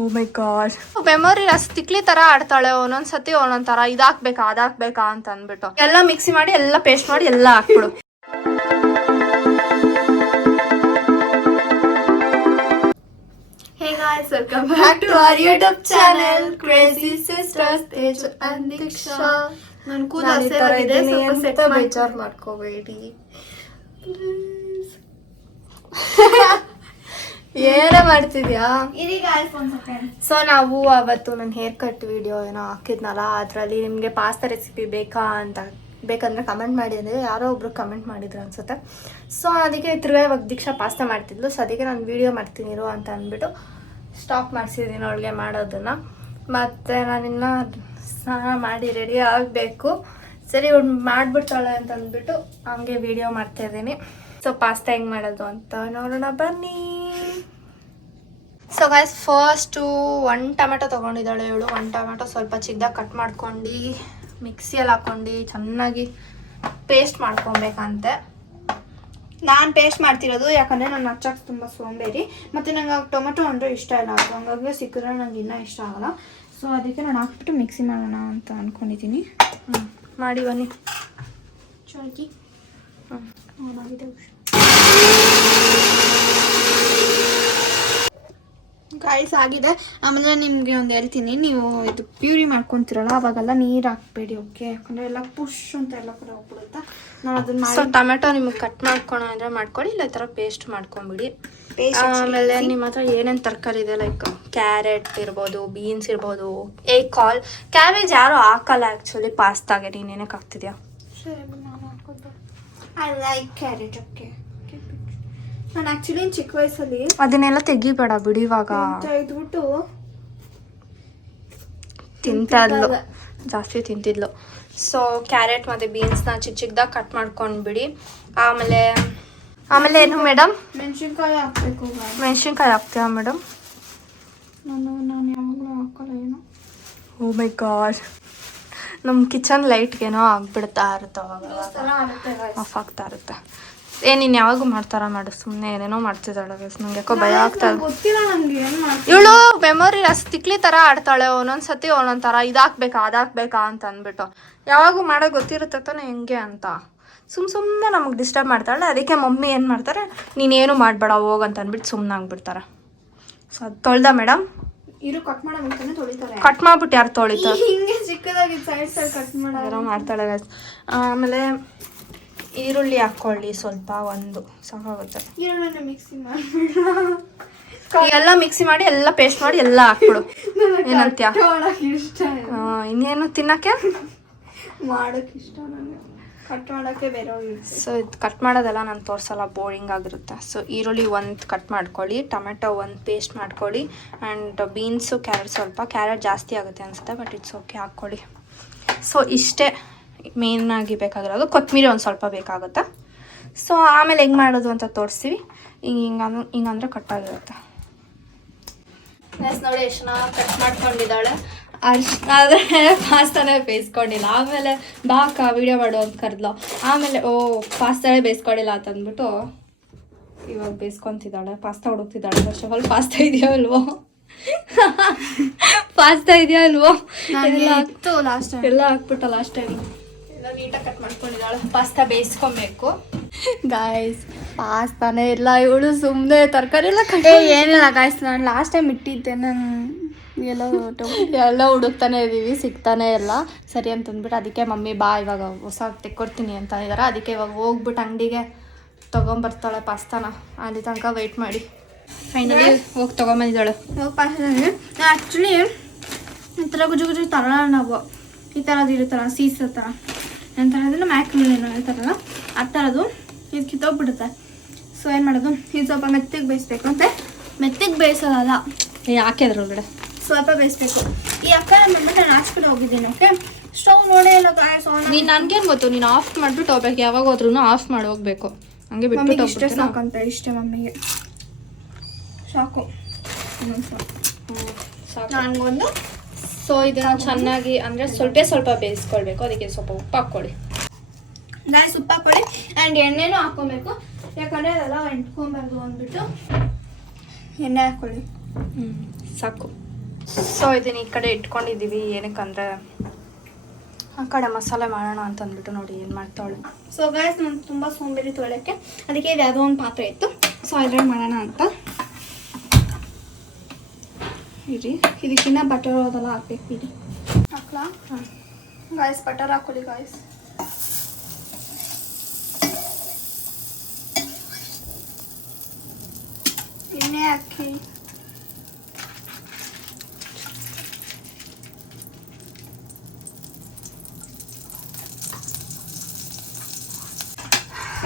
ಓ ಮೈ god, memory Titli ತರ ಆಡ್ತಾಳೆ. ಒಂದೊಂದ್ಸತಿ ಒಂದೊಂದ್ ತರ ಇದಾಕ್ಬೇಕಾ ಅದಾಕ್ಬೇಕಾ ಅಂತ ಅಂದ್ಬಿಟ್ಟು ಎಲ್ಲ ಮಿಕ್ಸಿ ಮಾಡಿ ಎಲ್ಲ ಪೇಸ್ಟ್ ಮಾಡಿ ಎಲ್ಲ ಹಾಕ್ಬಿಡು. Hey guys, welcome back to our YouTube channel Crazy Sisters Teju and Diksha. ನಾನು ಕೂದಲು ಹಸಿರಾಗಿದೆ, ಸ್ವಲ್ಪ ಸೆಟ್ ಬೇಜಾರು ಮಾಡ್ಕೋಬೇಡಿ ಪ್ಲೀಸ್. ಏನೇ ಮಾಡ್ತಿದ್ಯಾ? ಸೊ ನಾವು ಅವತ್ತು ನನ್ನ ಹೇರ್ ಕಟ್ ವಿಡಿಯೋ ಏನೋ ಹಾಕಿದ್ನಲ್ಲ, ಅದರಲ್ಲಿ ನಿಮಗೆ ಪಾಸ್ತಾ ರೆಸಿಪಿ ಬೇಕಂದ್ರೆ ಕಮೆಂಟ್ ಮಾಡಿ ಅಂದರೆ ಯಾರೋ ಒಬ್ರು ಕಮೆಂಟ್ ಮಾಡಿದ್ರು ಅನ್ಸುತ್ತೆ. ಸೊ ಅದಕ್ಕೆ ತಿರ್ಗಾ ಇವಾಗ ದೀಕ್ಷಾ ಪಾಸ್ತಾ ಮಾಡ್ತಿದ್ಲು. ಸೊ ಅದಕ್ಕೆ ನಾನು ವೀಡಿಯೋ ಮಾಡ್ತೀನಿರು ಅಂತ ಅಂದ್ಬಿಟ್ಟು ಸ್ಟಾಪ್ ಮಾಡಿಸಿದ್ದೀನಿ ಅವಳಿಗೆ ಮಾಡೋದನ್ನು. ಮತ್ತು ನಾನಿನ್ನು ಸ್ನಾನ ಮಾಡಿ ರೆಡಿ ಆಗಬೇಕು. ಸರಿ ಇವ್ಳು ಮಾಡಿಬಿಡ್ತಾಳೆ ಅಂತ ಅಂದ್ಬಿಟ್ಟು ಹಂಗೆ ವೀಡಿಯೋ ಮಾಡ್ತಾಯಿದ್ದೀನಿ. ಸೊ ಪಾಸ್ತಾ ಹೆಂಗೆ ಮಾಡೋದು ಅಂತ ನೋಡೋಣ ಬನ್ನಿ. ಸೊ ಗೈಸ್, ಫಸ್ಟು 1 ಟೊಮೆಟೊ ತೊಗೊಂಡಿದ್ದಾಳೆ ಇವಳು. 1 ಟೊಮೆಟೊ ಸ್ವಲ್ಪ ಚಿಕ್ಕದಾಗಿ ಕಟ್ ಮಾಡ್ಕೊಂಡು ಮಿಕ್ಸಿಯಲ್ಲಿ ಹಾಕ್ಕೊಂಡು ಚೆನ್ನಾಗಿ ಪೇಸ್ಟ್ ಮಾಡ್ಕೊಬೇಕಂತೆ. ನಾನು ಪೇಸ್ಟ್ ಮಾಡ್ತಿರೋದು ಯಾಕಂದರೆ ನಾನು ಹಚ್ಚಕ್ಕೆ ತುಂಬ ಸೋಂಬೇರಿ, ಮತ್ತು ನಂಗೆ ಟೊಮೆಟೊ ಅಂದರೆ ಇಷ್ಟ ಇಲ್ಲ. ಅದು ಹಂಗಾಗಿ ಸಿಕ್ಕಿದ್ರೆ ನಂಗೆ ಇನ್ನೂ ಇಷ್ಟ ಆಗಲ್ಲ. ಸೊ ಅದಕ್ಕೆ ನಾನು ಹಾಕ್ಬಿಟ್ಟು ಮಿಕ್ಸಿ ಮಾಡೋಣ ಅಂತ ಅಂದ್ಕೊಂಡಿದ್ದೀನಿ. ಮಾಡಿ ಬನ್ನಿ. ಚಾಕಿ ಆಗಿದೆ. ಗಾಯ್ಸ್ ಆಗಿದೆ. ಆಮೇಲೆ ನಿಮಗೆ ಒಂದು ಹೇಳ್ತೀನಿ, ನೀವು ಇದು ಪ್ಯೂರಿ ಮಾಡ್ಕೊತೀರಲ್ಲ ಅವಾಗೆಲ್ಲ ನೀರು ಹಾಕ್ಬೇಡಿ, ಓಕೆ? ಯಾಕಂದರೆ ಎಲ್ಲ ಪುಷ್ ಅಂತ ಎಲ್ಲ ಕಡೆ ಹೋಗ್ಬಿಡುತ್ತೆ. ನಾನು ಅದನ್ನ ಸೊ ಟೊಮೆಟೊ ನಿಮಗೆ ಕಟ್ ಮಾಡ್ಕೊಳ ಅಂದರೆ ಮಾಡ್ಕೊಳ್ಳಿ, ಇಲ್ಲ ಈ ಥರ ಪೇಸ್ಟ್ ಮಾಡ್ಕೊಂಬಿಡಿ. ಆಮೇಲೆ ನಿಮ್ಮ ಹತ್ರ ಏನೇನು ತರಕಾರಿ ಇದೆ, ಲೈಕ್ ಕ್ಯಾರೆಟ್ ಇರ್ಬೋದು, ಬೀನ್ಸ್ ಇರ್ಬೋದು, ಕಾಲ್ ಕ್ಯಾಬೇಜ್ ಯಾರು ಹಾಕಲ್ಲ ಆ್ಯಕ್ಚುಲಿ ಪಾಸ್ತಾಗೆ. ನೀನೇನಕ್ಕೆ ಹಾಕ್ತಿದ್ಯಾ? ನಾನು ಹಾಕೋದು ಐ ಲೈಕ್ ಕ್ಯಾರೆಟ್. ಓಕೆ, ನಾನು ಆ್ಯಕ್ಚುಲಿ ಚಿಕ್ಕ ವಯಸ್ಸಲ್ಲಿ ಅದನ್ನೆಲ್ಲ ತೆಗಿಬೇಡ ಬಿಡಿ. ಇವಾಗ ತೆಗೆದ್ಬಿಟ್ಟು ತಿಂತಾಯಿದ್ಲು, ಜಾಸ್ತಿ ತಿಂತಿದ್ಲು. ಸೊ ಕ್ಯಾರೆಟ್ ಮತ್ತು ಬೀನ್ಸ್ನ ಚಿಕ್ಕದಾಗಿ ಕಟ್ ಮಾಡ್ಕೊಂಡ್ಬಿಡಿ. ಆಮೇಲೆ ಏನು ಮೇಡಮ್? ಮೆಣಸಿನ್ಕಾಯಿ ಹಾಕಬೇಕು. ಮೆಣಸಿನ್ಕಾಯಿ ಹಾಕ್ತೀಯಾ ಮೇಡಮ್? ನಾನು ಯಾವಾಗಲೂ ಹಾಕಲ್ಲ ಏನೋ. ಓ ಮೈ ಗಾಡ್, ನಮ್ಮ ಕಿಚನ್ ಲೈಟ್ಗೇನೋ ಆಗ್ಬಿಡ್ತಾ ಇರುತ್ತೆ, ಆಫ್ ಆಗ್ತಾ ಇರುತ್ತೆ. ನೀನು ಯಾವಾಗೂ ಮಾಡ್ತಾರ ಮಾಡು, ಸುಮ್ಮನೆ ಏನೇನೋ ಮಾಡ್ತಿದ್ದಾಳೆ. ನಂಗೆ ಯಾಕೋ ಭಯ ಆಗ್ತಾಳೆ. ಇವಳು ಮೆಮೊರಿ ತಿಕ್ಲಿ ಥರ ಆಡ್ತಾಳೆ. ಒಂದೊಂದ್ಸತಿ ಒಂದೊಂದು ಥರ ಇದಾಕ್ಬೇಕಾ ಅದಾಕ್ಬೇಕಾ ಅಂತ ಅಂದ್ಬಿಟ್ಟು ಯಾವಾಗೂ ಮಾಡೋ ಗೊತ್ತಿರುತ್ತೆ ತಾನೆ ಹೆಂಗೆ ಅಂತ ಸುಮ್ಮನೆ ನಮಗೆ ಡಿಸ್ಟರ್ಬ್ ಮಾಡ್ತಾಳೆ. ಅದಕ್ಕೆ ಮಮ್ಮಿ ಏನು ಮಾಡ್ತಾರೆ, ನೀನೇನು ಮಾಡಬೇಡ ಹೋಗಂತ ಅಂದ್ಬಿಟ್ಟು ಸುಮ್ಮನೆ ಆಗ್ಬಿಡ್ತಾರೆ. ಸೊ ಅದು ತೊಳ್ದ ಮೇಡಮ್? ಇರು ಕಟ್ ಮಾಡೋದಕ್ಕೆ ತೊಳಿತಾರೆ. ಕಟ್ ಮಾಡ್ಬಿಟ್ಟು ಯಾರು ತೊಳಿತಾರೆ? ಹಿಂಗೆ ಚಿಕ್ಕದಾಗಿ ಸೈಡ್ ಕಟ್ ಮಾಡೋ ಮಾಡ್ತಾಳೆ. ಆಮೇಲೆ ಈರುಳ್ಳಿ ಹಾಕ್ಕೊಳ್ಳಿ ಸ್ವಲ್ಪ, ಒಂದು ಸಾಕಾಗುತ್ತೆ. ಈರುಳ್ಳಿನ ಮಿಕ್ಸಿ ಮಾಡಿ ಎಲ್ಲ ಮಿಕ್ಸಿ ಮಾಡಿ ಎಲ್ಲ ಪೇಸ್ಟ್ ಮಾಡಿ ಎಲ್ಲ ಹಾಕ್ಬಿಡು. ಏನಂತ್ಯ? ಇನ್ನೇನು ತಿನ್ನಕ್ಕೆ ಮಾಡೋಕ್ಕೆ ಇಷ್ಟ ನನಗೆ, ಕಟ್ ಮಾಡೋಕ್ಕೆ ಬೇರೆ. ಸೊ ಇದು ಕಟ್ ಮಾಡೋದೆಲ್ಲ ನಾನು ತೋರಿಸಲ್ಲ, ಬೋರಿಂಗ್ ಆಗಿರುತ್ತೆ. ಸೊ ಈರುಳ್ಳಿ ಒಂದು ಕಟ್ ಮಾಡ್ಕೊಳ್ಳಿ, ಟೊಮೆಟೊ ಒಂದು ಪೇಸ್ಟ್ ಮಾಡ್ಕೊಳ್ಳಿ, ಆ್ಯಂಡ್ ಬೀನ್ಸು ಕ್ಯಾರೆಟ್ ಸ್ವಲ್ಪ. ಕ್ಯಾರೆಟ್ ಜಾಸ್ತಿ ಆಗುತ್ತೆ ಅನಿಸುತ್ತೆ, ಬಟ್ ಇಟ್ಸ್ ಓಕೆ, ಹಾಕ್ಕೊಳ್ಳಿ. ಸೊ ಇಷ್ಟೇ ಮೇಯ್ನಾಗಿ ಬೇಕಾಗಿರೋದು. ಕೊತ್ತಂಬರಿ ಒಂದು ಸ್ವಲ್ಪ ಬೇಕಾಗುತ್ತೆ. ಸೊ ಆಮೇಲೆ ಹೆಂಗೆ ಮಾಡೋದು ಅಂತ ತೋರಿಸ್ತೀವಿ. ಹಿಂಗಂದ್ರೆ ಕಟ್ಟಾಗಿರುತ್ತೆ. ನೋಡಿ ಎಷ್ಟು ಚೆನ್ನಾಗಿ ಕಟ್ ಮಾಡ್ಕೊಂಡಿದ್ದಾಳೆ. ಆದರೆ ಪಾಸ್ತಾನೇ ಬೇಯಿಸ್ಕೊಂಡಿಲ್ಲ. ಆಮೇಲೆ ಬಾಕ ವೀಡಿಯೋ ಮಾಡು ಅಂತ ಕರೆದ್ಲು. ಆಮೇಲೆ ಪಾಸ್ತಾನೇ ಬೇಯಿಸ್ಕೊಂಡಿಲ್ಲ ಅಂತಂದ್ಬಿಟ್ಟು ಇವಾಗ ಬೇಯಿಸ್ಕೊತಿದ್ದಾಳೆ. ಪಾಸ್ತಾ ಹುಡುಕ್ತಿದ್ದಾಳೆ. ಫಸ್ಟ್ ಆಫ್ ಆಲ್ ಪಾಸ್ತಾ ಇದೆಯೋ ಅಲ್ವೋ, ಪಾಸ್ತಾ ಇದೆಯಾ ಅಲ್ವೋ ಎಲ್ಲ ಹಾಕ್ಬಿಟ್ಟು ಲಾಸ್ಟ್ ಟೈಮ್ ಎಲ್ಲ ನೀಟಾಗಿ ಕಟ್ ಮಾಡ್ಕೊಂಡಿದ್ದಾಳೆ. ಪಾಸ್ತಾ ಬೇಯಿಸ್ಕೊಬೇಕು ಗಾಯ್ಸ್. ಪಾಸ್ತಾನೇ ಇಲ್ಲ, ಇವಳು ಸುಮ್ಮನೆ ತರಕಾರಿ ಎಲ್ಲ ಏನಿಲ್ಲ ಗಾಯ್ಸ್. ನಾನು ಲಾಸ್ಟ್ ಟೈಮ್ ಇಟ್ಟಿದ್ದೆ, ನಾನು ಎಲ್ಲ ಹುಡುಕ್ತಾನೆ ಇದ್ದೀವಿ, ಸಿಗ್ತಾನೆ ಇಲ್ಲ ಸರಿ ಅಂತಂದ್ಬಿಟ್ಟು. ಅದಕ್ಕೆ ಮಮ್ಮಿ ಬಾ ಇವಾಗ ಹೊಸ ತೆಕ್ಕೊಡ್ತೀನಿ ಅಂತ ಇದ್ದಾರೆ. ಅದಕ್ಕೆ ಇವಾಗ ಹೋಗ್ಬಿಟ್ಟು ಅಂಗಡಿಗೆ ತೊಗೊಂಬರ್ತಾಳೆ ಪಾಸ್ತಾನ. ಅಲ್ಲಿ ತನಕ ವೆಯ್ಟ್ ಮಾಡಿ. ಫೈನಲಿ ಹೋಗಿ ತೊಗೊಂಬಂದಿದ್ದಾಳೆ ಪಾಸ್ತಾನ. ಆ್ಯಕ್ಚುಲಿ ಈ ಥರ ಗುಜು ತರೋಣ ನಾವು, ಈ ಥರದ್ದು ಇರುತ್ತಲ್ಲ ಸೀಸ್ ಥರ ಎಂಥರದಲ್ಲ, ಮ್ಯಾಕ್ರೋನಿ ಏನೋ ಹೇಳ್ತಾರಲ್ಲ ಆ ಥರದ್ದು. ಇದು ಕಿತ್ತೋಗ್ಬಿಡುತ್ತೆ. ಸೊ ಏನು ಮಾಡೋದು, ಇದು ಸ್ವಲ್ಪ ಮೆತ್ತಿಗೆ ಬೇಯಿಸ್ಬೇಕು. ಮತ್ತು ಮೆತ್ತಿಗೆ ಬೇಯಿಸೋದಲ್ಲ, ಹಾಕಿದ್ರೊಳಗಡೆ ಸ್ವಲ್ಪ ಬೇಯಿಸ್ಬೇಕು. ಈ ಅಕ್ಕ ಬಂದ್ಬಿಟ್ಟು ನಾನು ಆಚೆ ಹೋಗಿದ್ದೀನಿ. ಓಕೆ, ಸ್ಟವ್ ನೋಡೇ ಇಲ್ಲ ಗಾಯ್ಸ್. ನೀನು ನನಗೇನು ಗೊತ್ತು, ನೀನು ಆಫ್ ಮಾಡಿಬಿಟ್ಟು ಹೋಗ್ಬೇಕು. ಯಾವಾಗ ಹೋದ್ರೂ ಆಫ್ ಮಾಡಿ ಹೋಗ್ಬೇಕು. ಹಂಗೆ ಬಿಟ್ಟು ಇಷ್ಟೇ ಸಾಕಂತ, ಇಷ್ಟೇ ಮಮ್ಮಿಗೆ ಸಾಕು. ನನಗೊಂದು. ಸೊ ಇದನ್ನು ಚೆನ್ನಾಗಿ ಅಂದರೆ ಸ್ವಲ್ಪ ಬೇಯಿಸ್ಕೊಳ್ಬೇಕು. ಅದಕ್ಕೆ ಸ್ವಲ್ಪ ಉಪ್ಪು ಹಾಕ್ಕೊಳ್ಳಿ ಗಾಯ್ಸ್, ಉಪ್ಪು ಹಾಕ್ಕೊಳ್ಳಿ. ಆ್ಯಂಡ್ ಎಣ್ಣೆನೂ ಹಾಕ್ಕೊಬೇಕು, ಯಾಕಂದರೆ ಅದೆಲ್ಲ ಎಂಟ್ಕೊಬಾರ್ದು ಅಂದ್ಬಿಟ್ಟು ಎಣ್ಣೆ ಹಾಕ್ಕೊಳ್ಳಿ. ಸಾಕು. ಸೊ ಇದನ್ನ ಈ ಕಡೆ ಇಟ್ಕೊಂಡಿದ್ದೀವಿ. ಏನಕ್ಕಂದರೆ ಆ ಕಡೆ ಮಸಾಲೆ ಮಾಡೋಣ ಅಂತ ಅಂದ್ಬಿಟ್ಟು ನೋಡಿ ಏನು ಮಾಡ್ತಾವಳೆ. ಸೊ ಗೈಸ್ ನಾನು ತುಂಬ ಸೋಂಬೇರಿ ತೊಳೆಯೋಕ್ಕೆ, ಅದಕ್ಕೆ ಇದು ಯಾವುದೋ ಒಂದು ಪಾತ್ರೆ ಇತ್ತು. ಸೊ ಅದ್ರಲ್ಲಿ ಮಾಡೋಣ ಅಂತ ಇರಿ. ಇದಕ್ಕಿನ್ನ ಬಟರ್ ಅದೆಲ್ಲ ಹಾಕ್ಬೇಕು. ಇರಿ ಹಾಕ್ಲಾ? ಹಾಂ ಗಾಯ್ಸ್ ಬಟರ್ ಹಾಕೊಳ್ಳಿ ಗಾಯ್ಸ್. ಎಣ್ಣೆ ಹಾಕಿ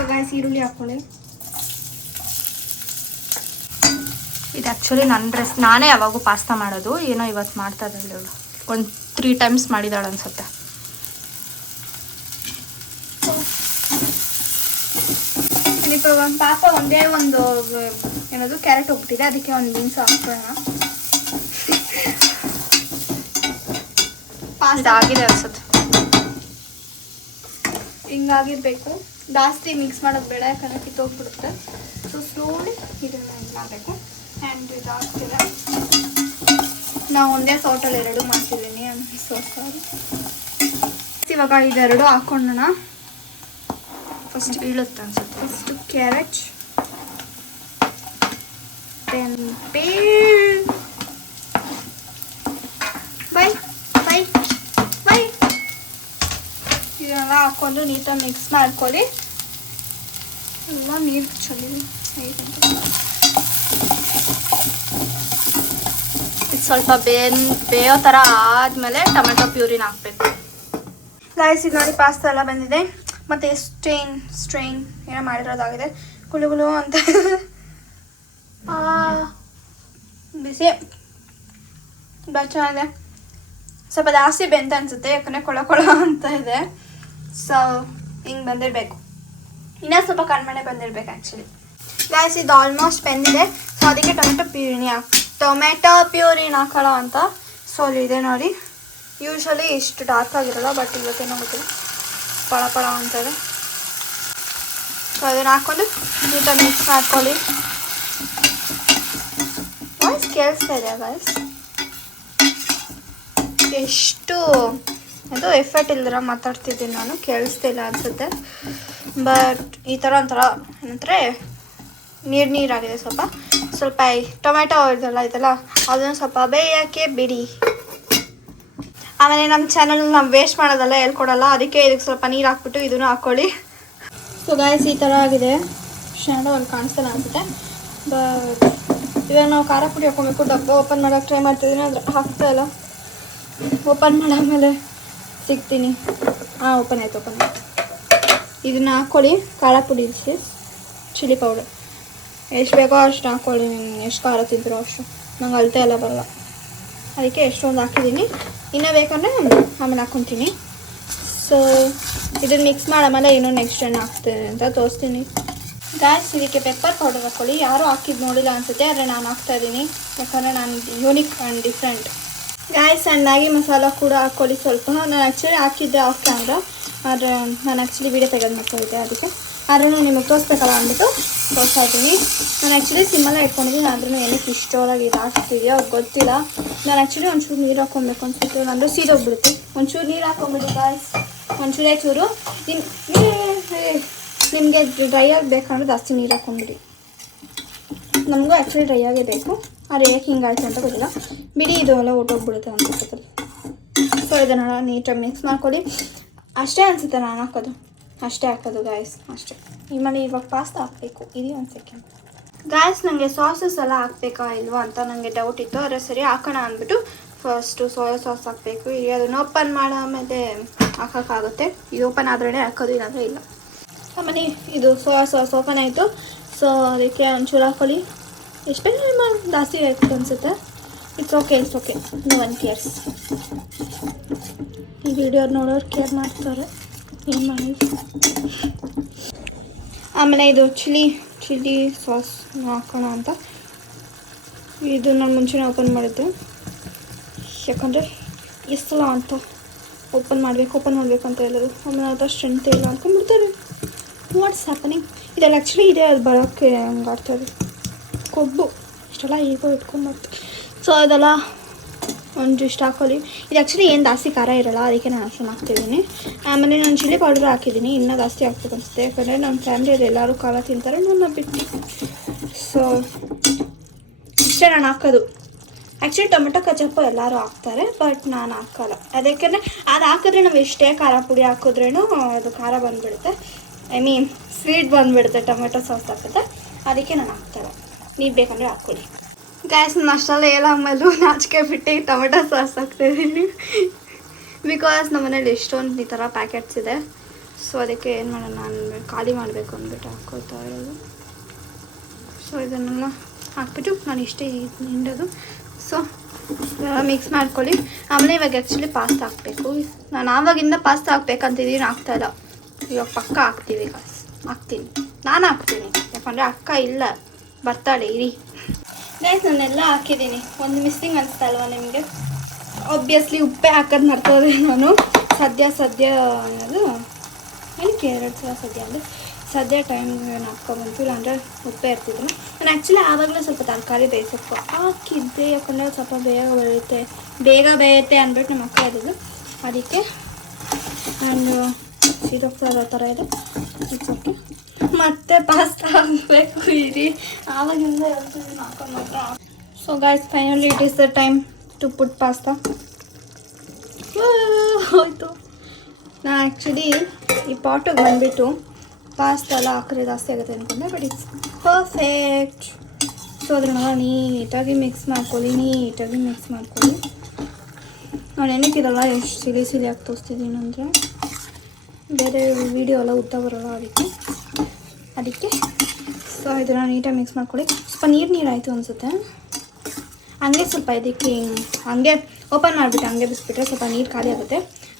ಗಾಯ್ಸ್ ಈರುಳ್ಳಿ ಹಾಕೊಳ್ಳಿ. ಇದು ಆ್ಯಕ್ಚುಲಿ ನನ್ನ ಡ್ರೆಸ್. ನಾನೇ ಯಾವಾಗೂ ಪಾಸ್ತಾ ಮಾಡೋದು, ಏನೋ ಇವತ್ತು ಮಾಡ್ತಾ ಇದ್ದಾಳೆ ಅವಳು. ಒಂದು 3 ಟೈಮ್ಸ್ ಮಾಡಿದಾಳೆ ಅನ್ಸುತ್ತೆ. ಒಂದು ಪಾಪ ಒಂದೇ ಒಂದು ಏನದು ಕ್ಯಾರೆಟ್ ಹೋಗ್ತಿದೆ, ಅದಕ್ಕೆ ಒಂದು ಬೀನ್ಸ್ ಹಾಕ್ಕೊಳ್ಳೋಣ. ಇದಾಗಿದೆ ಅನ್ಸುತ್ತೆ. ಹಿಂಗಾಗಿರ್ಬೇಕು, ಜಾಸ್ತಿ ಮಿಕ್ಸ್ ಮಾಡೋದು ಬೇಡ, ಯಾಕಂದರೆ ಕಿತ್ತೋಗ್ಬಿಡುತ್ತೆ. ಸೊ ಸ್ಲೋಲಿ ಇದನ್ನು ಇದು ಮಾಡಬೇಕು. ಆ್ಯಂಡ್ ಇದಾಗ್ತಿದೆ. ನಾವು ಒಂದೇ ಸೌಟಲ್ಲಿ 2 ಮಾಡ್ತಿದ್ದೀನಿ. So sorry. ಇವಾಗ ಇದೆರಡು ಹಾಕ್ಕೊಳ್ಳೋಣ. ಫಸ್ಟ್ ಬೀಳುತ್ತೆ ಅನ್ಸುತ್ತೆ. First carrot, then bye bye bye ಇದನ್ನೆಲ್ಲ ಹಾಕ್ಕೊಂಡು ನೀಟಾಗಿ ಮಿಕ್ಸ್ ಮಾಡ್ಕೊಳ್ಳಿ. ಎಲ್ಲ ನೀರು ಚಳಿ ಇದು ಸ್ವಲ್ಪ ಬೇಯೋ ಥರ ಆದಮೇಲೆ ಟೊಮೆಟೊ ಪ್ಯೂರಿನ ಹಾಕಬೇಕು. ಗೈಸ್ ಇದು ನೋಡಿ ಪಾಸ್ತಾ ಎಲ್ಲ ಬಂದಿದೆ. ಮತ್ತು ಸ್ಟ್ರೈನ್ ಏನೋ ಮಾಡಿರೋದಾಗಿದೆ. ಗುಳು ಅಂತ ಬಿಸಿ ಚೆನ್ನಾಗಿದೆ. ಸ್ವಲ್ಪ ಜಾಸ್ತಿ ಬೆಂತ ಅನಿಸುತ್ತೆ, ಯಾಕಂದರೆ ಕೊಳ ಅಂತ ಇದೆ. ಸೊ ಹಿಂಗೆ ಬಂದಿರಬೇಕು. ಇನ್ನೂ ಸ್ವಲ್ಪ ಕಡಿಮೆ ಬಂದಿರಬೇಕು ಆ್ಯಕ್ಚುಲಿ. ಗಾಯ್ಸ್ ಇದು ಆಲ್ಮೋಸ್ಟ್ ಬೆಂದಿದೆ. ಸೊ ಅದಕ್ಕೆ ಟೊಮೆಟೊ ಪ್ಯೂರಿನ ಹಾಕೋಣ ಅಂತ. ಸೊ ಇದೆ ನೋಡಿ. ಯೂಶ್ವಲಿ ಇಷ್ಟು ಡಾರ್ಕ್ ಆಗಿರಲ್ಲ, ಬಟ್ ಇವತ್ತೇನೋ ಗೊತ್ತಿಲ್ಲ ಪಳ ಅಂತದೆ. ಸೊ ಅದನ್ನು ಹಾಕ್ಕೊಂಡು ನೀಟಾಗಿ ಮಿಕ್ಸ್ ಮಾಡ್ಕೊಳ್ಳಿ. ವಾಯ್ಸ್ ಕೇಳಿಸ್ತಾ ಇದೆ ಗಾಯ್ಸ್? ಎಷ್ಟು ಅದು ಎಫರ್ಟ್ ಇಲ್ದಿರ ಮಾತಾಡ್ತಿದ್ದೀನಿ ನಾನು, ಕೇಳಿಸ್ತಿಲ್ಲ ಅನಿಸುತ್ತೆ. ಬಟ್ ಈ ಥರ ಒಂಥರ ಏನಂದರೆ ನೀರಾಗಿದೆ. ಸ್ವಲ್ಪ ಟೊಮೆಟೊ ಇದೆಲ್ಲ ಅದನ್ನು ಸ್ವಲ್ಪ ಬೇಯೋಕ್ಕೆ ಬಿಡಿ. ಆಮೇಲೆ ನಮ್ಮ ಚಾನಲ್ ನಾವು ವೇಸ್ಟ್ ಮಾಡೋದಲ್ಲ, ಹೇಳ್ಕೊಡಲ್ಲ. ಅದಕ್ಕೆ ಇದಕ್ಕೆ ಸ್ವಲ್ಪ ನೀರು ಹಾಕ್ಬಿಟ್ಟು ಇದನ್ನು ಹಾಕ್ಕೊಳ್ಳಿ. ಸೊ ಗಾಯ್ಸ್ ಈ ಥರ ಆಗಿದೆ. ಶಾಡೋ ಅಲ್ಲಿ ಕಾಣಿಸ್ತಲ್ಲ ಅನಿಸುತ್ತೆ. ಬಟ್ ಇವಾಗ ನಾವು ಖಾರ ಪುಡಿ ಹಾಕ್ಕೊಬೇಕು. ಡಬ್ಬ ಓಪನ್ ಮಾಡೋಕ್ಕೆ ಟ್ರೈ ಮಾಡ್ತಿದ್ದೀನಿ, ಆದರೆ ಹಾಕ್ತಾಯಿಲ್ಲ. ಓಪನ್ ಮಾಡಾದ್ಮೇಲೆ ಸಿಗ್ತೀನಿ. ಓಪನ್ ಆಯ್ತು. ಇದನ್ನು ಹಾಕ್ಕೊಳ್ಳಿ. ಖಾರ ಪುಡಿ, ಚಿಲ್ಲಿ ಪೌಡರ್ ಎಷ್ಟು ಬೇಕೋ ಅಷ್ಟು ಹಾಕ್ಕೊಳ್ಳಿ. ನೀವು ಎಷ್ಟು ಖಾರ ತಿಂತೀರೋ ಅಷ್ಟು. ನಂಗೆ ಅಳತೆ ಎಲ್ಲ ಬರಲ್ಲ, ಅದಕ್ಕೆ ಎಷ್ಟೊಂದು ಹಾಕಿದ್ದೀನಿ. ಇನ್ನೂ ಬೇಕಂದರೆ ಆಮೇಲೆ ಹಾಕ್ಕೊತೀನಿ. ಸೊ ಇದನ್ನು ಮಿಕ್ಸ್ ಮಾಡಾಮೇಲೆ ಇನ್ನೂ ನೆಕ್ಸ್ಟ್ ಏನು ಹಾಕ್ತೀನಿ ಅಂತ ತೋರಿಸ್ತೀನಿ. ಗಾಯ್ಸ್ ಇದಕ್ಕೆ ಪೆಪ್ಪರ್ ಪೌಡರ್ ಹಾಕ್ಕೊಳ್ಳಿ. ಯಾರೂ ಹಾಕಿದ್ದು ನೋಡಿಲ್ಲ ಅನಿಸುತ್ತೆ, ಆದರೆ ನಾನು ಹಾಕ್ತಾಯಿದ್ದೀನಿ, ಯಾಕಂದರೆ ನಾನು unique and different. Guys and Maggi masala ಕೂಡ ಹಾಕ್ಕೊಳ್ಳಿ ಸ್ವಲ್ಪ. ನಾನು ಆ್ಯಕ್ಚುಲಿ ಹಾಕಿದ್ದೆ ಆಫ್ ಕ್ಯಾಮ್ರಾ, ಆದರೆ ನಾನು ಆ್ಯಕ್ಚುಲಿ ವೀಡಿಯೋ ತೆಗೆದು ಮಾಡ್ಕೊಂಡಿದ್ದೆ, ಅದಕ್ಕೆ ಆದ್ರೂ ನಿಮಗೆ ತೋರಿಸ್ಬೇಕಲ್ಲ ಅಂದ್ಬಿಟ್ಟು ತೋರಿಸ್ತಾ ಇದ್ದೀನಿ. ನಾನು ಆ್ಯಕ್ಚುಲಿ ಸಿಮ್ಮಲ್ಲೇ ಇಟ್ಕೊಂಡಿದ್ದೀನಿ, ಆದ್ರೂ ಏನಕ್ಕೆ ಇಷ್ಟೊಳಗೆ ಇದು ಹಾಕ್ತಿದೆಯೋ ಗೊತ್ತಿಲ್ಲ. ನಾನು ಆ್ಯಕ್ಚುಲಿ ಒಂಚೂರು ನೀರು ಹಾಕ್ಕೊಬೇಕು ಅನ್ಸುತ್ತೆ, ನಂದು ಸೀದೋಗ್ಬಿಡುತ್ತೆ. ಒಂಚೂರು ನೀರು ಹಾಕ್ಕೊಂಬಿಡಿ ಗಾಯ್ಸ್, ಒಂಚೂರೇ ಚೂರು. ನಿಮಗೆ ಡ್ರೈ ಆಗಬೇಕಂದ್ರೆ ಜಾಸ್ತಿ ನೀರು ಹಾಕ್ಕೊಂಬಿಡಿ. ನಮಗೂ ಆ್ಯಕ್ಚುಲಿ ಡ್ರೈ ಆಗೇ ಬೇಕು, ಆದರೆ ಯಾಕೆ ಹಿಂಗಾಯ್ತು ಅಂತ ಗೊತ್ತಿಲ್ಲ. ಬಿಡಿ, ಇದು ಎಲ್ಲ ಹೊಟ್ಟೋಗ್ಬಿಡುತ್ತೆ ಅನ್ಸುತ್ತೆ. ಸೊ ಇದನ್ನು ನೀಟಾಗಿ ಮಿಕ್ಸ್ ಮಾಡ್ಕೊಳ್ಳಿ. ಅಷ್ಟೇ ಅನಿಸುತ್ತೆ ನಾನು ಹಾಕೋದು, ಅಷ್ಟೇ ಹಾಕೋದು ಗಾಯ್ಸ್, ಅಷ್ಟೇ. ನಿಮ್ಮಲ್ಲಿ ಇವಾಗ ಪಾಸ್ತಾ ಹಾಕಬೇಕು. ಇರಿ ಒಂದು ಸೆಕೆಂಡ್ ಗಾಯ್ಸ್. ನನಗೆ ಸಾಸಸ್ ಎಲ್ಲ ಹಾಕಬೇಕಾ ಇಲ್ವಾ ಅಂತ ನನಗೆ ಡೌಟ್ ಇತ್ತು, ಆದರೆ ಸರಿ ಹಾಕೋಣ ಅಂದ್ಬಿಟ್ಟು ಫಸ್ಟು ಸೋಯಾ ಸಾಸ್ ಹಾಕಬೇಕು. ಇಲ್ಲಿ ಅದನ್ನು ಓಪನ್ ಮಾಡೋ ಆಮೇಲೆ ಹಾಕೋಕ್ಕಾಗುತ್ತೆ. ಇದು ಓಪನ್ ಆದ್ರೇ ಹಾಕೋದು, ಇಲ್ಲಾಂದರೆ ಇಲ್ಲ. ಆಮೇಲೆ ಇದು ಸೋಯಾ ಸಾಸ್ ಓಪನ್ ಆಯಿತು. ಸೊ ಅದಕ್ಕೆ ಒಂಚೂರು ಹಾಕ್ಕೊಳ್ಳಿ. ಎಷ್ಟು ಬೇಗ ಜಾಸ್ತಿ ಆಯ್ತು ಅನಿಸುತ್ತೆ. It's okay no one cares. ಈ ವಿಡಿಯೋ ನೋಡೋರು ಕೇರ್ ಮಾಡ್ತಾರೆ, ಏನು ಮಾಡಿ. ಆಮೇಲೆ ಇದು ಚಿಲ್ಲಿ ಸಾಸ್ ಹಾಕೋಣ ಅಂತ. ಇದು ನಾನು ಮುಂಚೆನೇ ಓಪನ್ ಮಾಡಿದ್ದು, ಯಾಕಂದರೆ ಎಷ್ಟಲ್ಲ ಅಂತ ಓಪನ್ ಮಾಡಬೇಕು ಅಂತ ಹೇಳೋದು. ಆಮೇಲೆ ಅದು ಸ್ಟ್ರೆಂತ್ ಇಲ್ಲ ಅಂದ್ಕೊಂಡ್ಬಿಡ್ತಾರೆ. What's happening. ಇದೆಲ್ಲ ಆ್ಯಕ್ಚುಲಿ ಇದೆ, ಅದು ಬರೋಕ್ಕೆ ಹಂಗೆ ಆಡ್ತಾರೆ. ಕೊಬ್ಬು ಇಷ್ಟೆಲ್ಲ ಈಗ ಇಟ್ಕೊಂಡ್ಬರ್ತು. ಸೊ ಅದೆಲ್ಲ ಒಂದಿಷ್ಟು ಹಾಕೊಳ್ಳಿ. ಇದು ಆ್ಯಕ್ಚುಲಿ ಏನು ಜಾಸ್ತಿ ಖಾರ ಇರೋಲ್ಲ, ಅದಕ್ಕೆ ನಾನು ಅಷ್ಟೊಂದು ಹಾಕ್ತಿದ್ದೀನಿ. ಆಮೇಲೆ ನಾನು ಚಿಲ್ಲಿ ಪೌಡರ್ ಹಾಕಿದ್ದೀನಿ, ಇನ್ನೂ ಜಾಸ್ತಿ ಹಾಕ್ಬೇಕು ಅನಿಸುತ್ತೆ. ಯಾಕಂದರೆ ನಮ್ಮ ಫ್ಯಾಮಿಲಿಯಲ್ಲಿ ಎಲ್ಲರೂ ಖಾರ ತಿಂತಾರೆ, ನನ್ನ ಬಿಟ್ಟು. ಸೊ ಇಷ್ಟೇ ನಾನು ಹಾಕೋದು. ಆ್ಯಕ್ಚುಲಿ ಟೊಮೆಟೊ ಕಚಪ್ಪು ಎಲ್ಲರೂ ಹಾಕ್ತಾರೆ, ಬಟ್ ನಾನು ಹಾಕೋಲ್ಲ. ಅದಕ್ಕೆ ಅದು ಹಾಕಿದ್ರೆ ನಾವು ಎಷ್ಟೇ ಖಾರ ಪುಡಿ ಹಾಕಿದ್ರೂ ಅದು ಖಾರ ಬಂದುಬಿಡುತ್ತೆ. ಐ ಮೀನ್ ಸ್ವೀಟ್ ಬಂದುಬಿಡುತ್ತೆ ಟೊಮೆಟೊ ಸಾಸ್ ಹಾಕಿದ್ರೆ. ಅದಕ್ಕೆ ನಾನು ಹಾಕ್ತಾಯಿಲ್ಲ. ನೀವು ಬೇಕಂದರೆ ಹಾಕ್ಕೊಳ್ಳಿ. ಗ್ಯಾಸ್ ನಾನು ಅಷ್ಟೆಲ್ಲ ಎಲ್ಲ ಆಮೇಲೆ ನಾಚಿಕೆ ಬಿಟ್ಟು ಟೊಮೆಟೊ ಸಾಸ್ ಹಾಕ್ತಾಯಿದ್ದೀನಿ. ಬಿಕಾಸ್ ನಮ್ಮ ಮನೇಲಿ ಎಷ್ಟೊಂದು ಈ ಥರ ಪ್ಯಾಕೆಟ್ಸ್ ಇದೆ. ಸೊ ಅದಕ್ಕೆ ಏನು ಮಾಡೋಣ, ನಾನು ಖಾಲಿ ಮಾಡಬೇಕು ಅಂದ್ಬಿಟ್ಟು ಹಾಕ್ಕೊಳ್ತಾ ಇರೋದು. ಸೊ ಇದನ್ನೆಲ್ಲ ಹಾಕ್ಬಿಟ್ಟು ನಾನು ಇಷ್ಟೇ ಹಿಂಡೋದು. ಸೊ ಮಿಕ್ಸ್ ಮಾಡ್ಕೊಳ್ಳಿ. ಆಮೇಲೆ ಇವಾಗ ಆ್ಯಕ್ಚುಲಿ ಪಾಸ್ತಾ ಹಾಕಬೇಕು. ನಾನು ಆವಾಗಿಂದ ಪಾಸ್ತಾ ಹಾಕ್ಬೇಕಂತಿದ್ದೀನಿ, ಆಗ್ತಾಯಿಲ್ಲ. ಇವಾಗ ಪಕ್ಕ ಹಾಕ್ತೀವಿ ಹಾಕ್ತೀನಿ, ನಾನು ಹಾಕ್ತೀನಿ. ಯಾಕಂದರೆ ಅಕ್ಕ ಇಲ್ಲ, ಬರ್ತಾಳೆ ಇರಿ. ಗೈಸ್ ನಾನೆಲ್ಲ ಹಾಕಿದ್ದೀನಿ. ಒಂದು ಮಿಸ್ಸಿಂಗ್ ಅನಿಸ್ತಾ ಅಲ್ವಾ ನಿಮಗೆ? ಆಬ್ವಿಯಸ್ಲಿ ಉಪ್ಪೇ ಹಾಕೋದು ಮರ್ತೋದೆ ನಾನು. ಸದ್ಯ ಅನ್ನೋದು ಏನಕ್ಕೆ 2 ಸಲ ಸದ್ಯ ಟೈಮ್ಗೆ ನಾನು ಹಾಕ್ಕೊಂಬಂತು, ಇಲ್ಲಾಂದರೆ ಉಪ್ಪೇ ಇರ್ತಿದ್ರು. ನಾನು ಆ್ಯಕ್ಚುಲಿ ಆವಾಗಲೂ ಸ್ವಲ್ಪ ತರಕಾರಿ ಬೇಯಿಸೋಕ್ಕೂ ಹಾಕಿದ್ದೆ, ಯಾಕಂದರೆ ಸ್ವಲ್ಪ ಬೇಗ ಬೇಯುತ್ತೆ ಅಂದ್ಬಿಟ್ಟು ನಮ್ಮ ಅಕ್ಕ ಇರೋದು. ಅದಕ್ಕೆ ನಾನು ಸೀದೋಗ್ತಾ ಥರ ಇದೆ. It's okay. ಮತ್ತೆ ಪಾಸ್ತಾ ಹಾಕಬೇಕು ಇರಿ, ಆವಾಗಿಂದ ಹಾಕೊಂಡು. So guys finally it is the time to put pasta. ಹೋಯ್ತು. ನಾನು ಆ್ಯಕ್ಚುಲಿ ಈ ಪಾಟಿಗೆ ಬಂದುಬಿಟ್ಟು ಪಾಸ್ತಾ ಎಲ್ಲ ಹಾಕಿದ್ರೆ ಜಾಸ್ತಿ ಆಗುತ್ತೆ ಅಂದ್ಕೊಂಡೆ, ಬಟ್ ಇಟ್ಸ್ ಪರ್ಫೆಕ್ಟ್. ಸೊ ಅದನ್ನ ನೀಟಾಗಿ ಮಿಕ್ಸ್ ಮಾಡ್ಕೊಳ್ಳಿ. ನಾನು ಏನಕ್ಕಿರಲ್ಲ ಎಷ್ಟು ಸಿಲಿಯಾಗಿ ತೋರಿಸ್ತಿದ್ದೀನಿ ಅಂದರೆ ಬೇರೆ ವೀಡಿಯೋ ಎಲ್ಲ ಉದ್ದ ಬರೋಲ್ಲ, ಅದಕ್ಕೆ. ಸೊ ಇದನ್ನು ನೀಟಾಗಿ ಮಿಕ್ಸ್ ಮಾಡ್ಕೊಳ್ಳಿ. ಸ್ವಲ್ಪ ನೀರಾಯಿತು ಅನಿಸುತ್ತೆ. ಹಂಗೆ ಸ್ವಲ್ಪ ಇದಕ್ಕೆ ಹಂಗೆ ಓಪನ್ ಮಾಡಿಬಿಟ್ಟು ಹಂಗೆ ಬಿಸ್ಬಿಟ್ರೆ ಸ್ವಲ್ಪ ನೀರು ಖಾಲಿ ಆಗುತ್ತೆ.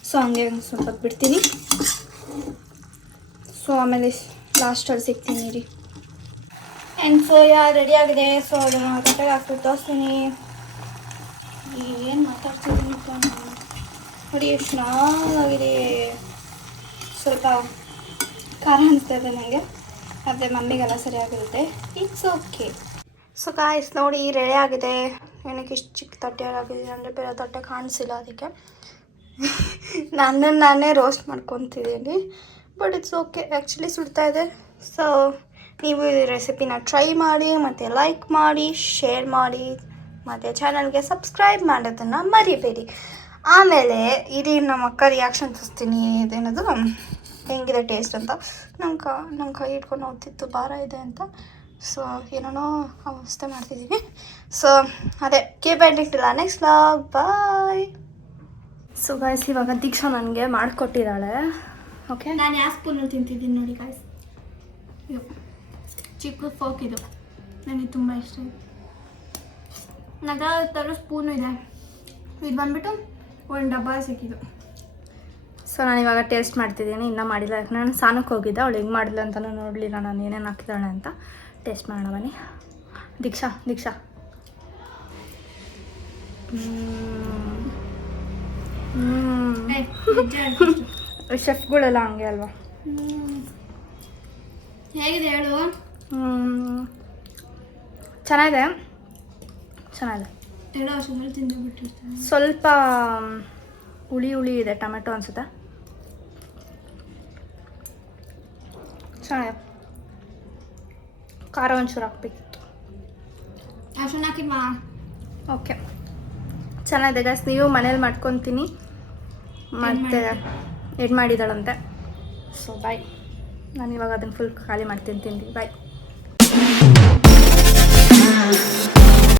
ಸೊ ಹಂಗೆ ಸ್ವಲ್ಪ ಬಿಡ್ತೀನಿ. ಸೊ ಆಮೇಲೆ ಲಾಸ್ಟಲ್ಲಿ ಸಿಗ್ತೀನಿ ರೀ. ಆ್ಯಂಡ್ ಸೋಯಾ ರೆಡಿಯಾಗಿದೆ. ಸೊ ಅದನ್ನು ಕಟ್ಟಾಗಿ ಹಾಕ್ಬಿಟ್ಟು ತೋರಿಸ್ತೀನಿ. ಏನು ಮಾತಾಡ್ತಿದ್ದೀನಿಪ್ಪ ನಾನು, ನೋಡಿ ಎಷ್ಟು ಚೆನ್ನಾಗಿದೆ. ಸ್ವಲ್ಪ ಖಾರ ಅನಿಸ್ತಾ ಇದೆ ನನಗೆ, ಆದರೆ ಮಮ್ಮಿಗೆಲ್ಲ ಸರಿಯಾಗಿರುತ್ತೆ. It's okay. ಸೊ ಗಾಯ್ಸ್ ನೋಡಿ ರೆಡಿ ಆಗಿದೆ. ಏನಕ್ಕೆ ಇಷ್ಟು ಚಿಕ್ಕ ತಟ್ಟೆಯಾಗಿದೆ ಅಂದರೆ ಬೇರೆ ತಟ್ಟೆ ಕಾಣಿಸಿಲ್ಲ, ಅದಕ್ಕೆ ನಾನೇ ರೋಸ್ಟ್ ಮಾಡ್ಕೊತಿದ್ದೀನಿ. But it's okay. ಆ್ಯಕ್ಚುಲಿ ಸುಡ್ತಾ ಇದೆ. ಸೊ ನೀವು ಈ ರೆಸಿಪಿನ ಟ್ರೈ ಮಾಡಿ, ಮತ್ತು ಲೈಕ್ ಮಾಡಿ, ಶೇರ್ ಮಾಡಿ, ಮತ್ತು ಚಾನಲ್ಗೆ ಸಬ್ಸ್ಕ್ರೈಬ್ ಮಾಡೋದನ್ನು ಮರಿಬೇಡಿ. ಆಮೇಲೆ ಇಡೀ ನಮ್ಮ ಅಕ್ಕ ರಿಯಾಕ್ಷನ್ ತೋರಿಸ್ತೀನಿ, ಇದೇನದು ಹೆಂಗಿದೆ ಟೇಸ್ಟ್ ಅಂತ. ನಂಗೆ ಕೈ ಇಟ್ಕೊಂಡು ಹೋಗ್ತಿತ್ತು ಭಾರ ಇದೆ ಅಂತ. ಸೊ ಏನೇನೋ ಅವಸ್ಥೆ ಮಾಡ್ತಿದ್ದೀವಿ. ಸೊ ಅದೇ ಕೀಪ್ ಇಟ್ಟಿಲ್ಲ. Next vlog bye. So guys ಇವಾಗ ದೀಕ್ಷಾ ನನಗೆ ಮಾಡಿಕೊಟ್ಟಿದ್ದಾಳೆ. ಓಕೆ, ನಾನು ಯಾವ ಸ್ಪೂನಲ್ಲಿ ತಿಂತಿದ್ದೀನಿ ನೋಡಿ ಗಾಯ್ಸ್. ಚಿಕ್ಕ ಫೋಕ್ ಇದು ನನಗೆ ತುಂಬ ಇಷ್ಟ ಇದೆ. ನನ್ನ ಥರ ಸ್ಪೂನು ಇದೆ. ಇದು ಬಂದುಬಿಟ್ಟು ಒಂದು ಡಬ್ಬ ಸಿಕ್ಕಿದ್ದು. ಸೊ ನಾನು ಇವಾಗ ಟೇಸ್ಟ್ ಮಾಡ್ತಿದ್ದೀನಿ, ಇನ್ನೂ ಮಾಡಿಲ್ಲ. ಯಾಕಂದರೆ ನಾನು ಸ್ನಾನಕ್ಕೆ ಹೋಗಿದ್ದೆ, ಅವಳು ಹೆಂಗೆ ಮಾಡಿಲ್ಲ ಅಂತಲೂ ನೋಡಲಿಲ್ಲ ನಾನು ಏನೇನು ಹಾಕಿದ್ದಾಳೆ ಅಂತ. ಟೇಸ್ಟ್ ಮಾಡೋಣ ಬನ್ನಿ. ದೀಕ್ಷಾ ಶೆಫ್ಗಳೆಲ್ಲ ಹಂಗೆ ಅಲ್ವಾ? ಹೇಗಿದೆ ಹೇಳು? ಚೆನ್ನಾಗಿದೆ. ಸ್ವಲ್ಪ ಹುಳಿ ಇದೆ, ಟೊಮೆಟೊ ಅನಿಸುತ್ತೆ. ಚೆನ್ನಾಗಿದೆ. ಖಾರ ಒಂಚೂರು ಹಾಕ್ಬೇಕಿತ್ತು. ಓಕೆ, ಚೆನ್ನಾಗಿದೆ ಗೈಸ್. ನೀವು ಮನೇಲಿ ಮಾಡ್ಕೊತೀನಿ. ಮತ್ತು ಎಡ್ ಮಾಡಿದ್ದಾಳಂತೆ. So bye. ನಾನು ಇವಾಗ ಅದನ್ನು ಫುಲ್ ಖಾಲಿ ಮಾಡ್ತೀನಿ. ಬಾಯ್.